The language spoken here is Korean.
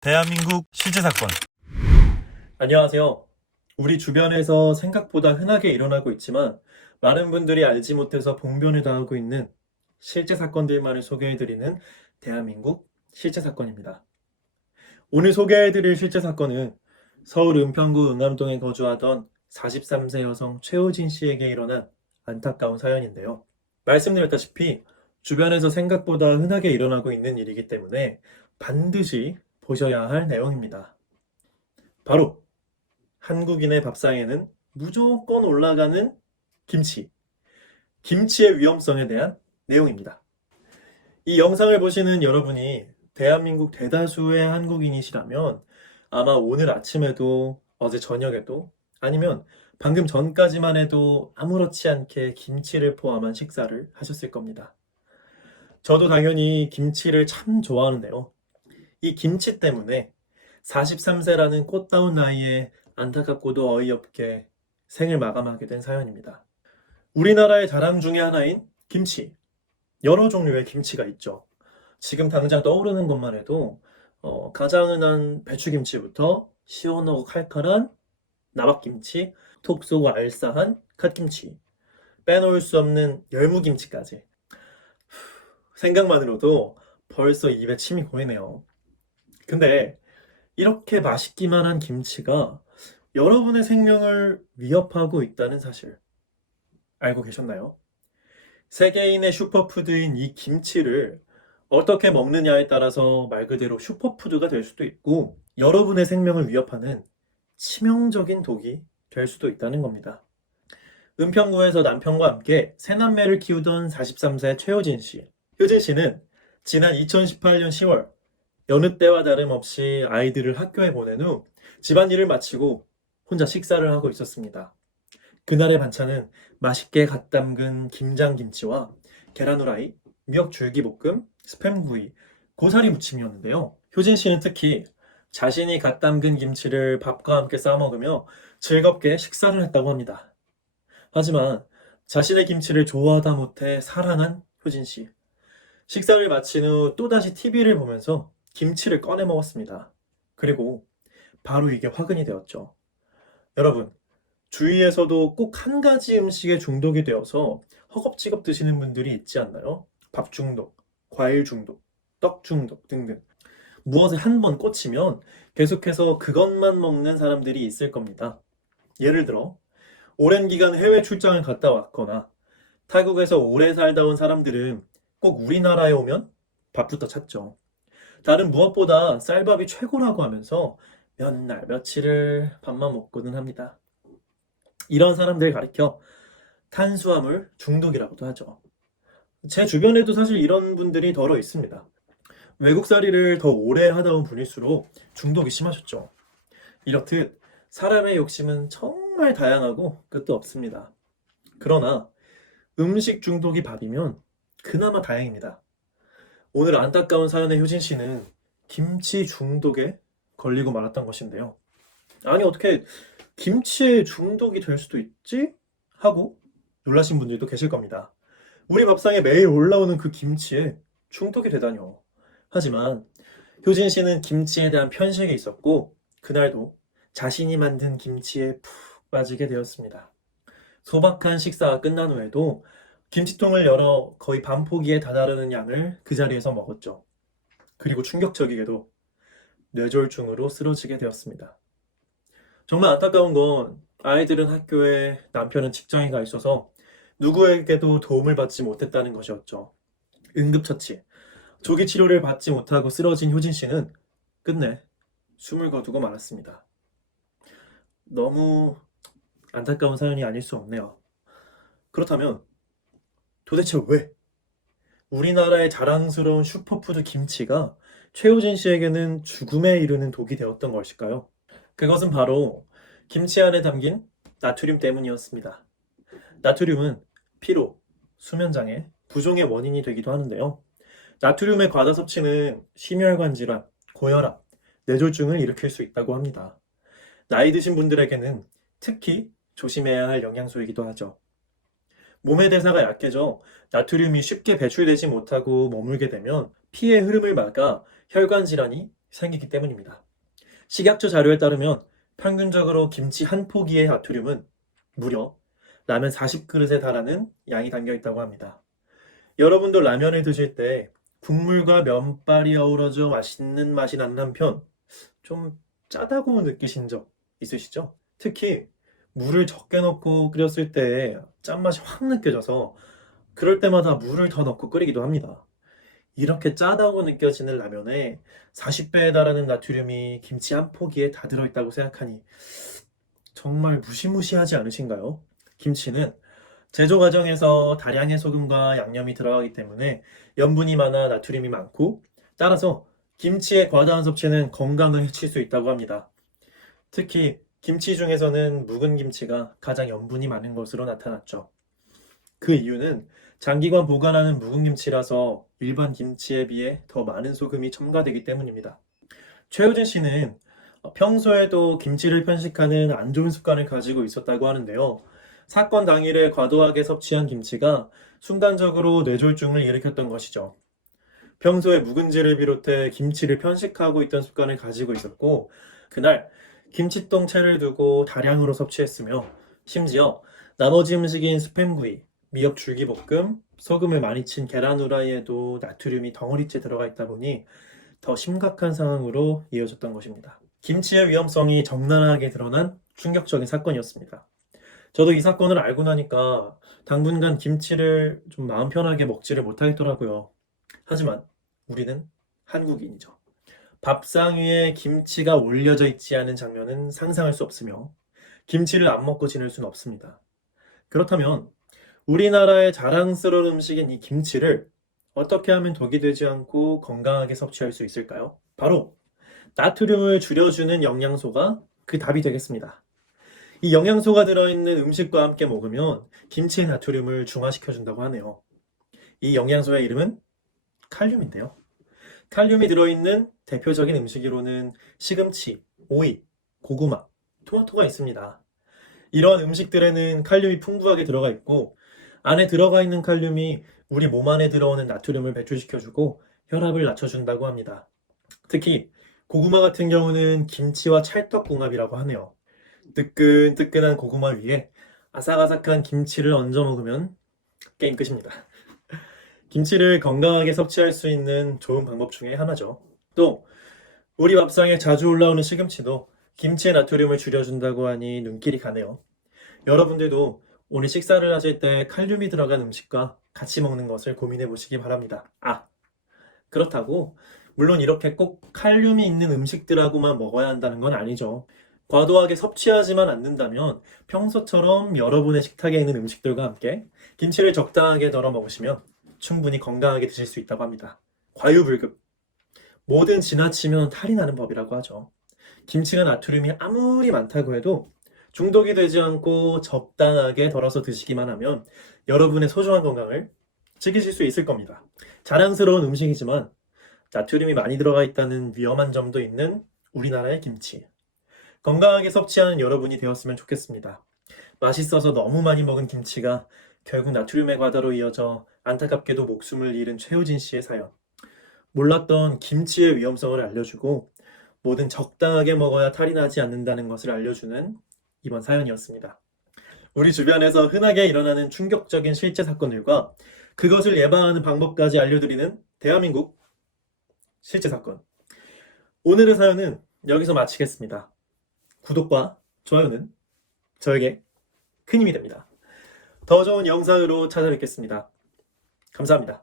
대한민국 실제 사건. 안녕하세요. 우리 주변에서 생각보다 흔하게 일어나고 있지만 많은 분들이 알지 못해서 봉변을 당하고 있는 실제 사건들만을 소개해드리는 대한민국 실제 사건입니다. 오늘 소개해드릴 실제 사건은 서울 은평구 응암동에 거주하던 43세 여성 최우진 씨에게 일어난 안타까운 사연인데요. 말씀드렸다시피 주변에서 생각보다 흔하게 일어나고 있는 일이기 때문에 반드시 보셔야 할 내용입니다. 바로 한국인의 밥상에는 무조건 올라가는 김치. 김치의 위험성에 대한 내용입니다. 이 영상을 보시는 여러분이 대한민국 대다수의 한국인이시라면 아마 오늘 아침에도 어제 저녁에도 아니면 방금 전까지만 해도 아무렇지 않게 김치를 포함한 식사를 하셨을 겁니다. 저도 당연히 김치를 참 좋아하는데요. 이 김치 때문에 43세라는 꽃다운 나이에 안타깝고도 어이없게 생을 마감하게 된 사연입니다. 우리나라의 자랑 중에 하나인 김치. 여러 종류의 김치가 있죠. 지금 당장 떠오르는 것만 해도 가장 흔한 배추김치부터 시원하고 칼칼한 나박김치, 톡 쏘고 알싸한 갓김치, 빼놓을 수 없는 열무김치까지. 생각만으로도 벌써 입에 침이 고이네요. 근데 이렇게 맛있기만 한 김치가 여러분의 생명을 위협하고 있다는 사실 알고 계셨나요? 세계인의 슈퍼푸드인 이 김치를 어떻게 먹느냐에 따라서 말 그대로 슈퍼푸드가 될 수도 있고 여러분의 생명을 위협하는 치명적인 독이 될 수도 있다는 겁니다. 은평구에서 남편과 함께 세 남매를 키우던 43세 최효진 씨. 효진 씨는 지난 2018년 10월 여느 때와 다름없이 아이들을 학교에 보낸 후 집안일을 마치고 혼자 식사를 하고 있었습니다. 그날의 반찬은 맛있게 갓 담근 김장김치와 계란 후라이, 미역 줄기볶음, 스팸구이, 고사리 무침이었는데요. 효진 씨는 특히 자신이 갓 담근 김치를 밥과 함께 싸 먹으며 즐겁게 식사를 했다고 합니다. 하지만 자신의 김치를 좋아하다 못해 사랑한 효진 씨. 식사를 마친 후 또다시 TV를 보면서 김치를 꺼내 먹었습니다. 그리고 바로 이게 화근이 되었죠. 여러분, 주위에서도 꼭 한 가지 음식에 중독이 되어서 허겁지겁 드시는 분들이 있지 않나요? 밥 중독, 과일 중독, 떡 중독 등등. 무엇에 한 번 꽂히면 계속해서 그것만 먹는 사람들이 있을 겁니다. 예를 들어, 오랜 기간 해외 출장을 갔다 왔거나 타국에서 오래 살다 온 사람들은 꼭 우리나라에 오면 밥부터 찾죠. 다른 무엇보다 쌀밥이 최고라고 하면서 몇 날 며칠을 밥만 먹고는 합니다. 이런 사람들을 가리켜 탄수화물 중독이라고도 하죠. 제 주변에도 사실 이런 분들이 더러 있습니다. 외국살이를 더 오래 하다 온 분일수록 중독이 심하셨죠. 이렇듯 사람의 욕심은 정말 다양하고 끝도 없습니다. 그러나 음식 중독이 밥이면 그나마 다행입니다. 오늘 안타까운 사연의 효진 씨는 김치 중독에 걸리고 말았던 것인데요. 아니 어떻게 김치에 중독이 될 수도 있지? 하고 놀라신 분들도 계실 겁니다. 우리 밥상에 매일 올라오는 그 김치에 중독이 되다뇨. 하지만 효진 씨는 김치에 대한 편식이 있었고 그날도 자신이 만든 김치에 푹 빠지게 되었습니다. 소박한 식사가 끝난 후에도 김치통을 열어 거의 반 포기에 다다르는 양을 그 자리에서 먹었죠. 그리고 충격적이게도 뇌졸중으로 쓰러지게 되었습니다. 정말 안타까운 건 아이들은 학교에 남편은 직장에 가 있어서 누구에게도 도움을 받지 못했다는 것이었죠. 응급처치, 조기 치료를 받지 못하고 쓰러진 효진 씨는 끝내 숨을 거두고 말았습니다. 너무 안타까운 사연이 아닐 수 없네요. 그렇다면 도대체 왜 우리나라의 자랑스러운 슈퍼푸드 김치가 최효진 씨에게는 죽음에 이르는 독이 되었던 것일까요? 그것은 바로 김치 안에 담긴 나트륨 때문이었습니다. 나트륨은 피로, 수면장애, 부종의 원인이 되기도 하는데요. 나트륨의 과다 섭취는 심혈관 질환, 고혈압, 뇌졸중을 일으킬 수 있다고 합니다. 나이 드신 분들에게는 특히 조심해야 할 영양소이기도 하죠. 몸의 대사가 약해져 나트륨이 쉽게 배출되지 못하고 머물게 되면 피의 흐름을 막아 혈관 질환이 생기기 때문입니다. 식약처 자료에 따르면 평균적으로 김치 한 포기의 나트륨은 무려 라면 40그릇에 달하는 양이 담겨 있다고 합니다. 여러분도 라면을 드실 때 국물과 면발이 어우러져 맛있는 맛이 나는 한편 좀 짜다고 느끼신 적 있으시죠? 특히 물을 적게 넣고 끓였을 때 짠맛이 확 느껴져서 그럴 때마다 물을 더 넣고 끓이기도 합니다. 이렇게 짜다고 느껴지는 라면에 40배에 달하는 나트륨이 김치 한 포기에 다 들어있다고 생각하니 정말 무시무시하지 않으신가요? 김치는 제조 과정에서 다량의 소금과 양념이 들어가기 때문에 염분이 많아 나트륨이 많고, 따라서 김치의 과다한 섭취는 건강을 해칠 수 있다고 합니다. 특히 김치 중에서는 묵은 김치가 가장 염분이 많은 것으로 나타났죠. 그 이유는 장기간 보관하는 묵은 김치라서 일반 김치에 비해 더 많은 소금이 첨가되기 때문입니다. 최효진 씨는 평소에도 김치를 편식하는 안 좋은 습관을 가지고 있었다고 하는데요. 사건 당일에 과도하게 섭취한 김치가 순간적으로 뇌졸중을 일으켰던 것이죠. 평소에 묵은지를 비롯해 김치를 편식하고 있던 습관을 가지고 있었고, 그날 김치통째를 두고 다량으로 섭취했으며, 심지어 나머지 음식인 스팸구이, 미역 줄기볶음, 소금을 많이 친 계란 후라이에도 나트륨이 덩어리째 들어가 있다 보니 더 심각한 상황으로 이어졌던 것입니다. 김치의 위험성이 적나라하게 드러난 충격적인 사건이었습니다. 저도 이 사건을 알고 나니까 당분간 김치를 좀 마음 편하게 먹지를 못하겠더라고요. 하지만 우리는 한국인이죠. 밥상 위에 김치가 올려져 있지 않은 장면은 상상할 수 없으며 김치를 안 먹고 지낼 수는 없습니다. 그렇다면 우리나라의 자랑스러운 음식인 이 김치를 어떻게 하면 독이 되지 않고 건강하게 섭취할 수 있을까요? 바로 나트륨을 줄여주는 영양소가 그 답이 되겠습니다. 이 영양소가 들어있는 음식과 함께 먹으면 김치의 나트륨을 중화시켜준다고 하네요. 이 영양소의 이름은 칼륨인데요. 칼륨이 들어있는 대표적인 음식으로는 시금치, 오이, 고구마, 토마토가 있습니다. 이러한 음식들에는 칼륨이 풍부하게 들어가 있고, 안에 들어가 있는 칼륨이 우리 몸 안에 들어오는 나트륨을 배출시켜주고 혈압을 낮춰준다고 합니다. 특히 고구마 같은 경우는 김치와 찰떡궁합이라고 하네요. 뜨끈뜨끈한 고구마 위에 아삭아삭한 김치를 얹어 먹으면 게임 끝입니다. 김치를 건강하게 섭취할 수 있는 좋은 방법 중에 하나죠. 또 우리 밥상에 자주 올라오는 시금치도 김치의 나트륨을 줄여준다고 하니 눈길이 가네요. 여러분들도 오늘 식사를 하실 때 칼륨이 들어간 음식과 같이 먹는 것을 고민해 보시기 바랍니다. 그렇다고 물론 이렇게 꼭 칼륨이 있는 음식들하고만 먹어야 한다는 건 아니죠. 과도하게 섭취하지만 않는다면 평소처럼 여러분의 식탁에 있는 음식들과 함께 김치를 적당하게 덜어 먹으시면 충분히 건강하게 드실 수 있다고 합니다. 과유불급. 뭐든 지나치면 탈이 나는 법이라고 하죠. 김치가 나트륨이 아무리 많다고 해도 중독이 되지 않고 적당하게 덜어서 드시기만 하면 여러분의 소중한 건강을 지키실 수 있을 겁니다. 자랑스러운 음식이지만 나트륨이 많이 들어가 있다는 위험한 점도 있는 우리나라의 김치. 건강하게 섭취하는 여러분이 되었으면 좋겠습니다. 맛있어서 너무 많이 먹은 김치가 결국 나트륨의 과다로 이어져 안타깝게도 목숨을 잃은 최효진 씨의 사연. 몰랐던 김치의 위험성을 알려주고 뭐든 적당하게 먹어야 탈이 나지 않는다는 것을 알려주는 이번 사연이었습니다. 우리 주변에서 흔하게 일어나는 충격적인 실제 사건들과 그것을 예방하는 방법까지 알려드리는 대한민국 실제 사건. 오늘의 사연은 여기서 마치겠습니다. 구독과 좋아요는 저에게 큰 힘이 됩니다. 더 좋은 영상으로 찾아뵙겠습니다. 감사합니다.